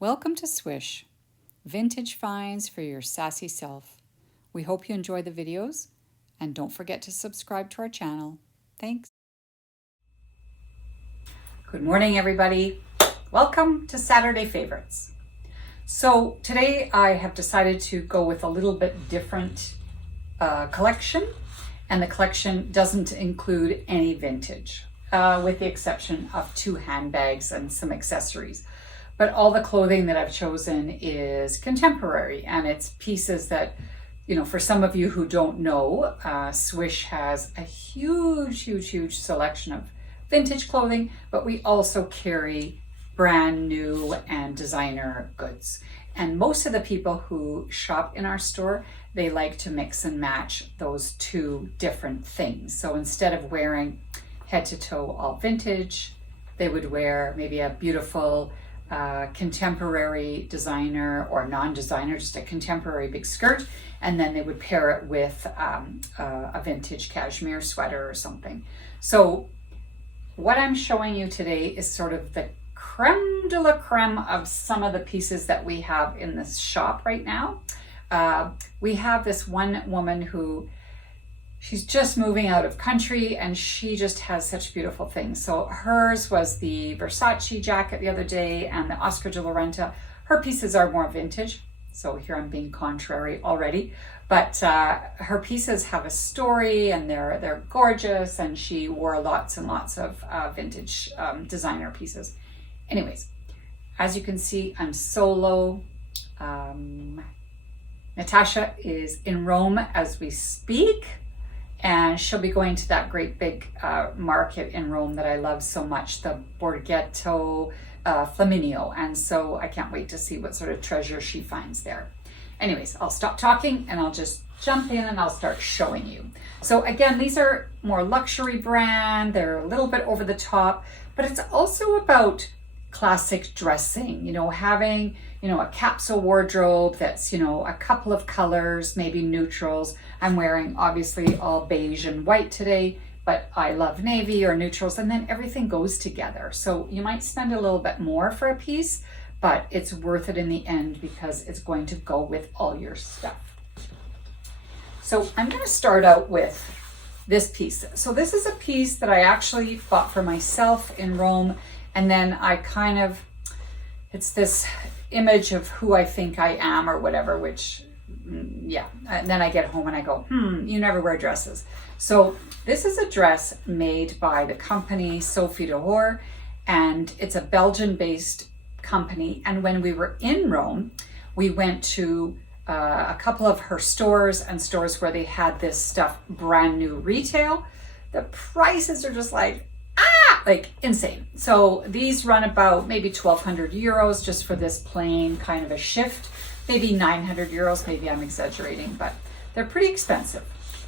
Welcome to Swish, vintage finds for your sassy self. We hope you enjoy the videos and don't forget to subscribe to our channel. Thanks. Good morning, everybody. Welcome to Saturday Favorites. So today I have decided to go with a little bit different collection, and the collection doesn't include any vintage, with the exception of 2 handbags and some accessories. But all the clothing that I've chosen is contemporary, and it's pieces that, you know, for some of you who don't know, Swish has a huge selection of vintage clothing, but we also carry brand new and designer goods. And most of the people who shop in our store, they like to mix and match those two different things. So instead of wearing head to toe all vintage, they would wear maybe a beautiful contemporary designer or non-designer, just a contemporary big skirt, and then they would pair it with a vintage cashmere sweater or something. So what I'm showing you today is sort of the creme de la creme of some of the pieces that we have in this shop right now. We have this one woman who, she's just moving out of country and she just has such beautiful things. So hers was the Versace jacket the other day and the Oscar de la Renta. Her pieces are more vintage. So here I'm being contrary already, but her pieces have a story and they're gorgeous, and she wore lots and lots of vintage designer pieces. Anyways, as you can see, I'm solo. Natasha is in Rome as we speak, and she'll be going to that great big market in Rome that I love so much, the Borghetto Flaminio. And so I can't wait to see what sort of treasure she finds there. Anyways, I'll stop talking and I'll just jump in and I'll start showing you. So again, these are more luxury brand. They're a little bit over the top, but it's also about classic dressing, you know, having, you know, a capsule wardrobe that's, you know, a couple of colors, maybe neutrals. I'm wearing obviously all beige and white today, but I love navy or neutrals, and then everything goes together. So you might spend a little bit more for a piece, but it's worth it in the end because it's going to go with all your stuff. So I'm going to start out with this piece. So this is a piece that I actually bought for myself in Rome, and then I kind of, it's this image of who I think I am or whatever, which, yeah. And then I get home and I go, you never wear dresses. So this is a dress made by the company Sofie D'Hoore, and it's a Belgian-based company. And when we were in Rome, we went to a couple of her stores and stores where they had this stuff brand new retail. The prices are just like insane. So these run about maybe 1,200 euros just for this plain kind of a shift, maybe 900 euros, maybe I'm exaggerating, but they're pretty expensive.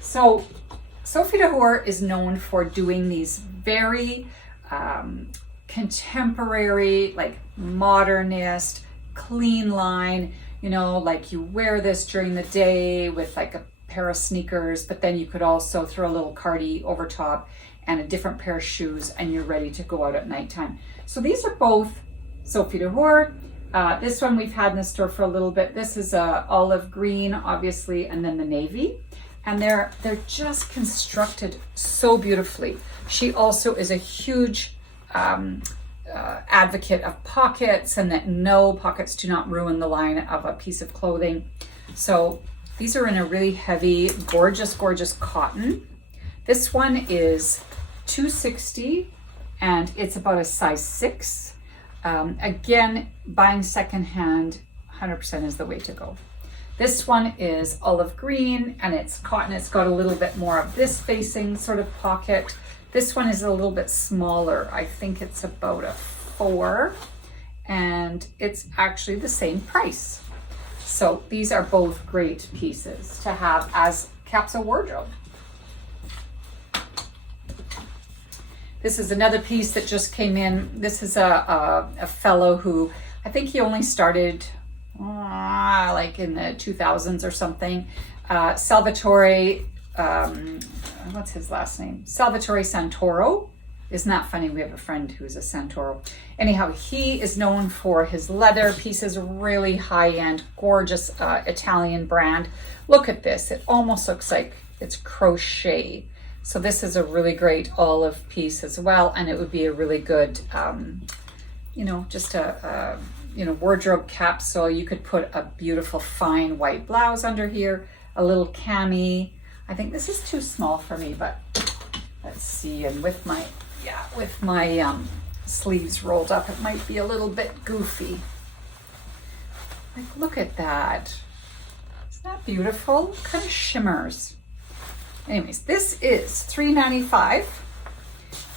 So Sofie D'Hoore is known for doing these very contemporary, like modernist, clean line, you know, like you wear this during the day with like a pair of sneakers, but then you could also throw a little cardi over top and a different pair of shoes, and you're ready to go out at nighttime. So these are both Sofie D'Hoore. This one we've had in the store for a little bit. This is olive green, obviously, and then the navy. And they're just constructed so beautifully. She also is a huge advocate of pockets, and that no pockets do not ruin the line of a piece of clothing. So these are in a really heavy, gorgeous cotton. This one is $260 and it's about a size 6. Again, buying secondhand 100% is the way to go. This one is olive green and it's cotton. It's got a little bit more of this facing sort of pocket. This one is a little bit smaller. I think it's about a 4, and it's actually the same price. So these are both great pieces to have as capsule wardrobe. This is another piece that just came in. This is a fellow who, I think he only started like in the 2000s or something. Salvatore, what's his last name? Salvatore Santoro. Isn't that funny? We have a friend who's a Santoro. Anyhow, he is known for his leather pieces, really high-end, gorgeous Italian brand. Look at this. It almost looks like it's crochet. So this is a really great olive piece as well, and it would be a really good, you know, just a you know, wardrobe capsule. You could put a beautiful fine white blouse under here, a little cami. I think this is too small for me, but let's see. And with my sleeves rolled up, it might be a little bit goofy. Like, look at that. Isn't that beautiful? Kind of shimmers. Anyways, this is $3.95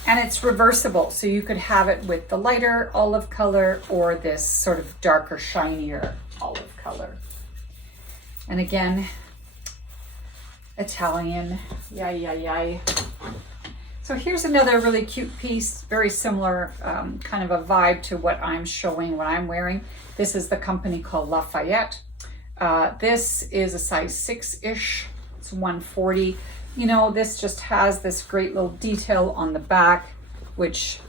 and it's reversible. So you could have it with the lighter olive color or this sort of darker, shinier olive color. And again, Italian, yay. So here's another really cute piece, very similar kind of a vibe to what I'm showing, what I'm wearing. This is the company called Lafayette. This is a size 6-ish, it's 140. You know, this just has this great little detail on the back, which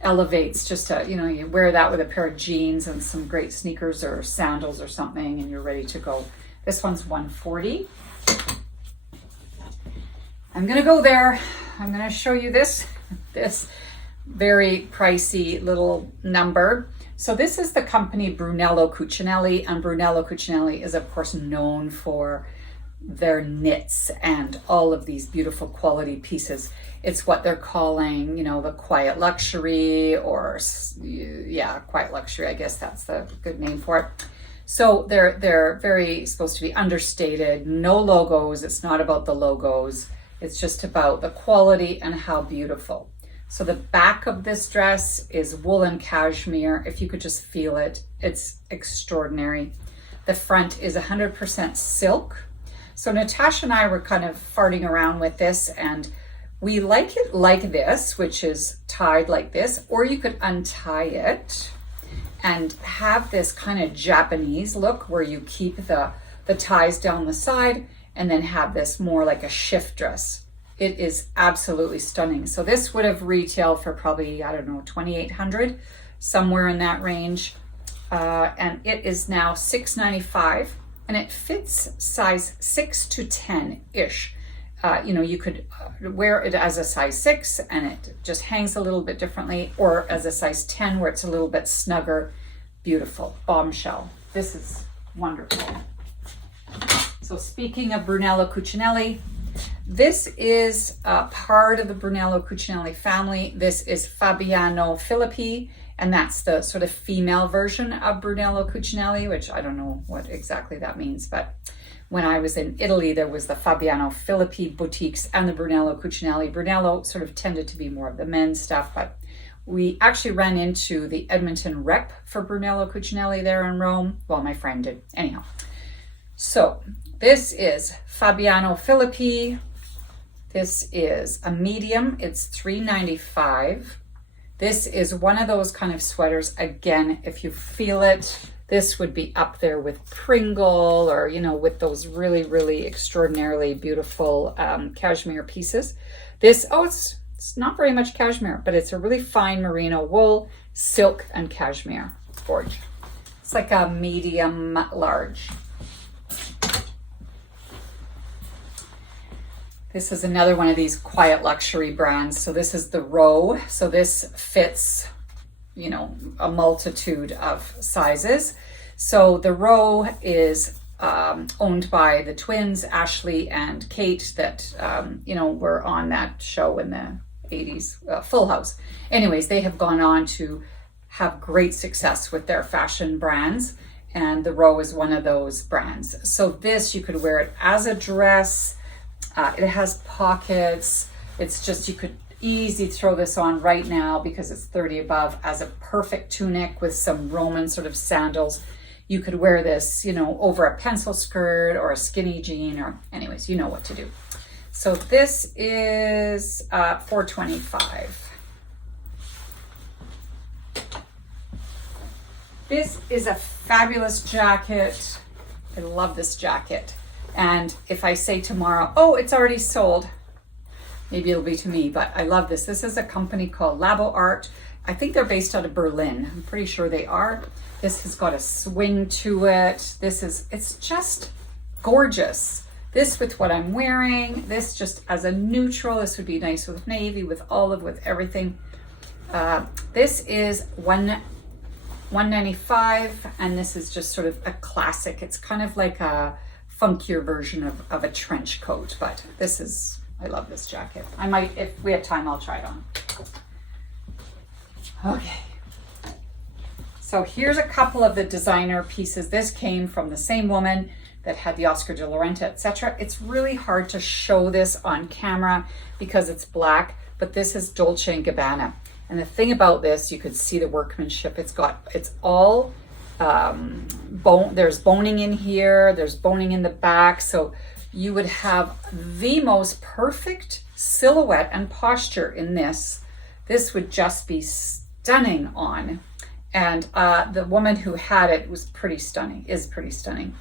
elevates just a, you know, you wear that with a pair of jeans and some great sneakers or sandals or something and you're ready to go. This one's 140. I'm gonna go there. I'm gonna show you this very pricey little number. So this is the company Brunello Cucinelli, and Brunello Cucinelli is of course known for their knits and all of these beautiful quality pieces. It's what they're calling, you know, the quiet luxury, or yeah, quiet luxury, I guess that's the good name for it. So they're very supposed to be understated, no logos. It's not about the logos. It's just about the quality and how beautiful. So the back of this dress is wool and cashmere. If you could just feel it, it's extraordinary. The front is 100% silk. So Natasha and I were kind of farting around with this, and we like it like this, which is tied like this, or you could untie it and have this kind of Japanese look where you keep the ties down the side and then have this more like a shift dress. It is absolutely stunning. So this would have retailed for probably, I don't know, $2,800, somewhere in that range. And it is now $6.95, and it fits size 6 to 10-ish. You know, you could wear it as a size 6 and it just hangs a little bit differently, or as a size 10 where it's a little bit snugger. Beautiful, bombshell. This is wonderful. So speaking of Brunello Cucinelli, this is part of the Brunello Cucinelli family. This is Fabiana Filippi, and that's the sort of female version of Brunello Cucinelli, which I don't know what exactly that means, but when I was in Italy, there was the Fabiana Filippi boutiques and the Brunello Cucinelli. Brunello sort of tended to be more of the men's stuff, but we actually ran into the Edmonton rep for Brunello Cucinelli there in Rome. Well, my friend did. Anyhow, so this is Fabiana Filippi. This is a medium. It's $3.95. This is one of those kind of sweaters. Again, if you feel it, this would be up there with Pringle, or, you know, with those really, really extraordinarily beautiful cashmere pieces. This, oh, it's not very much cashmere, but it's a really fine merino wool, silk, and cashmere. Gorgeous. It's like a medium large. This is another one of these quiet luxury brands. So this is the Row. So this fits, you know, a multitude of sizes. So the Row is owned by the twins, Ashley and Kate, that, you know, were on that show in the 80s, Full House. Anyways, they have gone on to have great success with their fashion brands, and the Row is one of those brands. So this, you could wear it as a dress. It has pockets. It's just, you could easy throw this on right now because it's 30 above as a perfect tunic with some Roman sort of sandals. You could wear this, you know, over a pencil skirt or a skinny jean, or anyways, you know what to do. So this is $4.25. This is a fabulous jacket. I love this jacket. And if I say tomorrow, oh, it's already sold, maybe it'll be to me, but I love this. This is a company called Labo Art. I think they're based out of Berlin. I'm pretty sure they are. This has got a swing to it. It's just gorgeous. This with what I'm wearing, this just as a neutral, this would be nice with navy, with olive, with everything. This is $195, and this is just sort of a classic. It's kind of like a funkier version of a trench coat, but I love this jacket. I might, if we have time, I'll try it on. Okay. So here's a couple of the designer pieces. This came from the same woman that had the Oscar de la Renta, etc. It's really hard to show this on camera because it's black, but this is Dolce & Gabbana. And the thing about this, you could see the workmanship. It's all bone. There's boning in here. There's boning in the back. So you would have the most perfect silhouette and posture in this. This would just be stunning on. And the woman who had it was pretty stunning, is pretty stunning.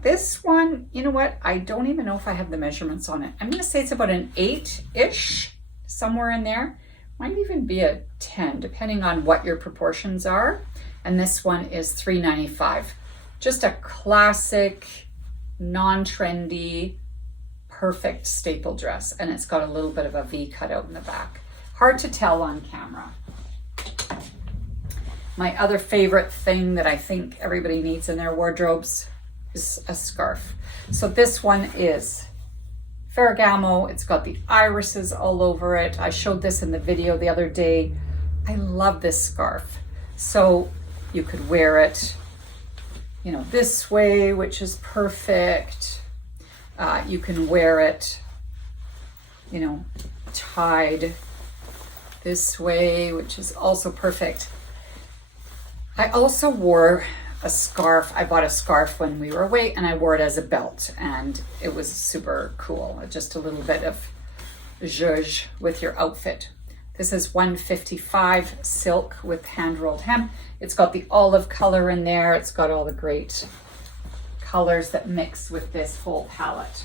This one, you know what? I don't even know if I have the measurements on it. I'm going to say it's about an 8-ish, somewhere in there. Might even be a 10, depending on what your proportions are. And this one is $3.95. Just a classic, non-trendy, perfect staple dress. And it's got a little bit of a V cut out in the back. Hard to tell on camera. My other favorite thing that I think everybody needs in their wardrobes is a scarf. So this one is Ferragamo. It's got the irises all over it. I showed this in the video the other day. I love this scarf. So you could wear it, you know, this way, which is perfect. You can wear it, you know, tied this way, which is also perfect. I also wore a scarf. I bought a scarf when we were away and I wore it as a belt and it was super cool. Just a little bit of zhuzh with your outfit. This is $155 silk with hand-rolled hem. It's got the olive color in there. It's got all the great colors that mix with this whole palette.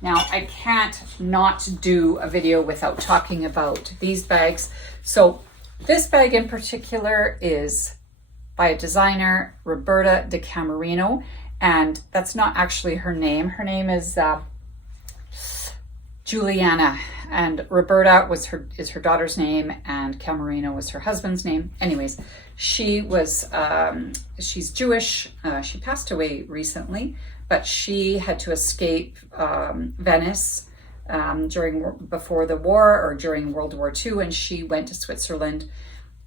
Now, I can't not do a video without talking about these bags. So this bag in particular is by a designer, Roberta de Camerino, and that's not actually her name. Her name is Juliana, and Roberta is her daughter's name, and Camerino was her husband's name. Anyways, she's Jewish. She passed away recently, but she had to escape Venice before the war or during World War II, and she went to Switzerland,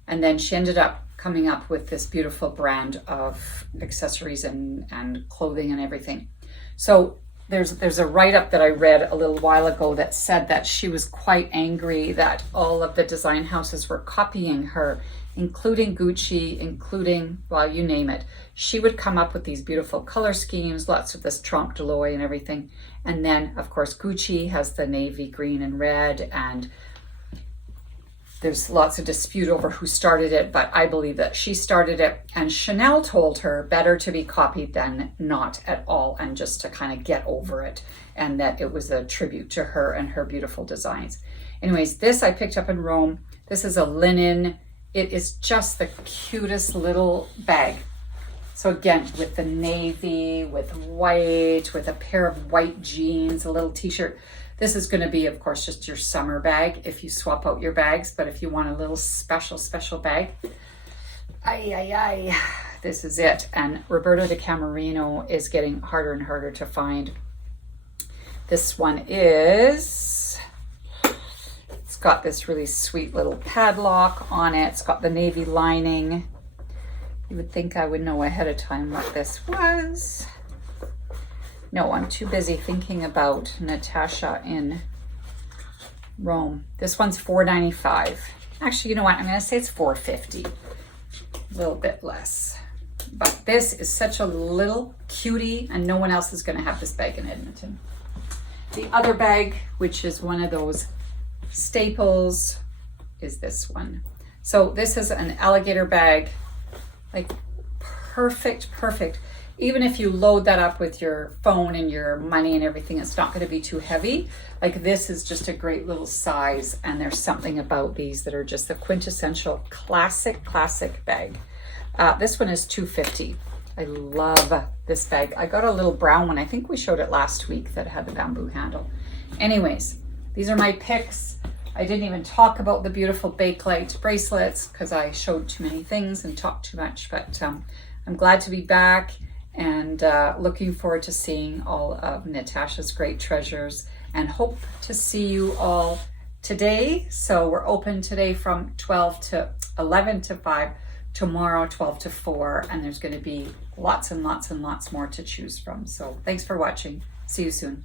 and then she ended up coming up with this beautiful brand of accessories and clothing and everything. So there's a write-up that I read a little while ago that said that she was quite angry that all of the design houses were copying her, including Gucci, well, you name it. She would come up with these beautiful color schemes, lots of this trompe l'oeil and everything. And then, of course, Gucci has the navy green and red, and there's lots of dispute over who started it, but I believe that she started it, and Chanel told her better to be copied than not at all, and just to kind of get over it, and that it was a tribute to her and her beautiful designs. Anyways, this I picked up in Rome. This is a linen. It is just the cutest little bag. So again, with the navy, with white, with a pair of white jeans, a little t-shirt. This is going to be, of course, just your summer bag if you swap out your bags. But if you want a little special bag, this is it. And Roberta de Camerino is getting harder and harder to find. This one it's got this really sweet little padlock on it. It's got the navy lining. You would think I would know ahead of time what this was. No, I'm too busy thinking about Natasha in Rome. This one's $4.95. Actually, you know what? I'm going to say it's $4.50. A little bit less. But this is such a little cutie, and no one else is going to have this bag in Edmonton. The other bag, which is one of those staples, is this one. So this is an alligator bag, like perfect. even if you load that up with your phone and your money and everything, it's not going to be too heavy. Like this is just a great little size, and there's something about these that are just the quintessential classic bag. This one is $2.50. I love this bag. I got a little brown one. I think we showed it last week that had the bamboo handle. Anyways, these are my picks. I didn't even talk about the beautiful Bakelite bracelets because I showed too many things and talked too much, but I'm glad to be back, and looking forward to seeing all of Natasha's great treasures, and hope to see you all today. So we're open today from 11 to 5, tomorrow 12 to 4, and there's going to be lots and lots and lots more to choose from. So thanks for watching. See you soon.